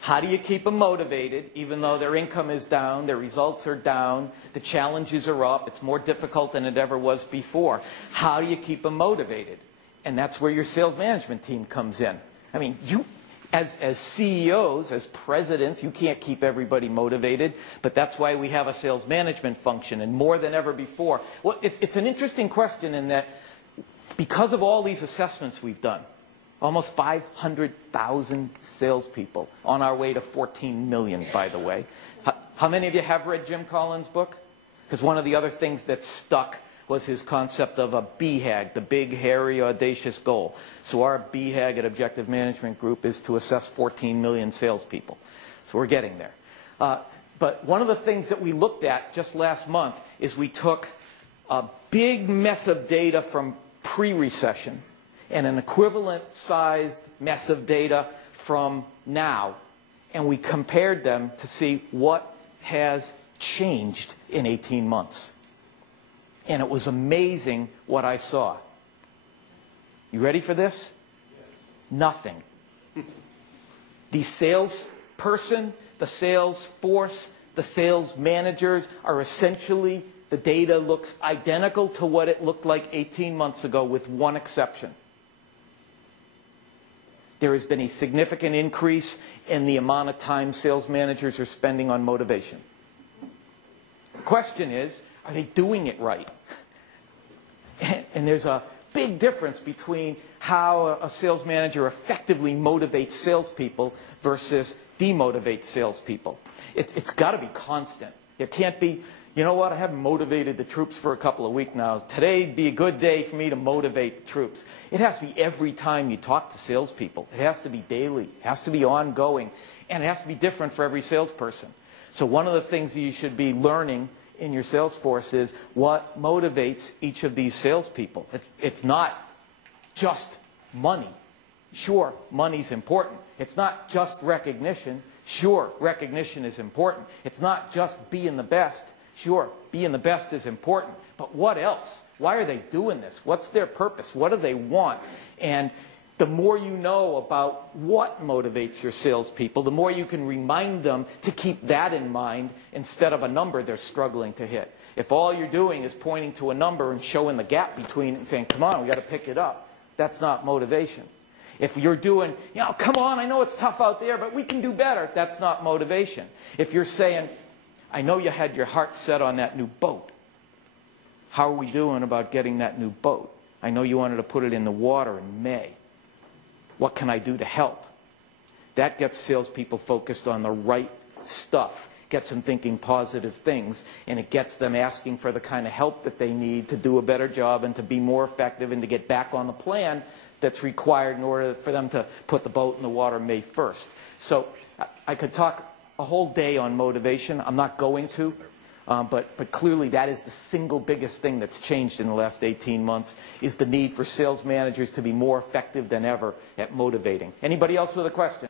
How do you keep them motivated, even though their income is down, their results are down, the challenges are up, it's more difficult than it ever was before. How do you keep them motivated? And that's where your sales management team comes in. I mean, as CEOs, as presidents, you can't keep everybody motivated, but that's why we have a sales management function, and more than ever before. Well, it's an interesting question in that because of all these assessments we've done, almost 500,000 salespeople, on our way to 14 million, by the way. How many of you have read Jim Collins' book? Because one of the other things that stuck was his concept of a BHAG, the big, hairy, audacious goal. So our BHAG at Objective Management Group is to assess 14 million salespeople. So we're getting there. But one of the things that we looked at just last month is we took a big mess of data from pre-recession and an equivalent-sized mess of data from now, and we compared them to see what has changed in 18 months. And it was amazing what I saw. You ready for this? Yes. Nothing. The salesperson, the sales force, the sales managers are essentially, the data looks identical to what it looked like 18 months ago with one exception. There has been a significant increase in the amount of time sales managers are spending on motivation. The question is, are they doing it right? And there's a big difference between how a sales manager effectively motivates salespeople versus demotivates salespeople. It's got to be constant. It can't be, you know what, I haven't motivated the troops for a couple of weeks now. Today'd be a good day for me to motivate the troops. It has to be every time you talk to salespeople. It has to be daily. It has to be ongoing. And it has to be different for every salesperson. So one of the things that you should be learning in your sales force is what motivates each of these salespeople. It's not just money. Sure, money's important. It's not just recognition. Sure, recognition is important. It's not just being the best. Sure, being the best is important. But what else? Why are they doing this? What's their purpose? What do they want? And the more you know about what motivates your salespeople, the more you can remind them to keep that in mind instead of a number they're struggling to hit. If all you're doing is pointing to a number and showing the gap between it and saying, come on, we got to pick it up, that's not motivation. If you're doing, you know, come on, I know it's tough out there, but we can do better, that's not motivation. If you're saying, I know you had your heart set on that new boat. How are we doing about getting that new boat? I know you wanted to put it in the water in May. What can I do to help? That gets salespeople focused on the right stuff, gets them thinking positive things, and it gets them asking for the kind of help that they need to do a better job and to be more effective and to get back on the plan that's required in order for them to put the boat in the water May 1st. So I could talk a whole day on motivation. I'm not going to. But clearly that is the single biggest thing that's changed in the last 18 months is the need for sales managers to be more effective than ever at motivating. Anybody else with a question?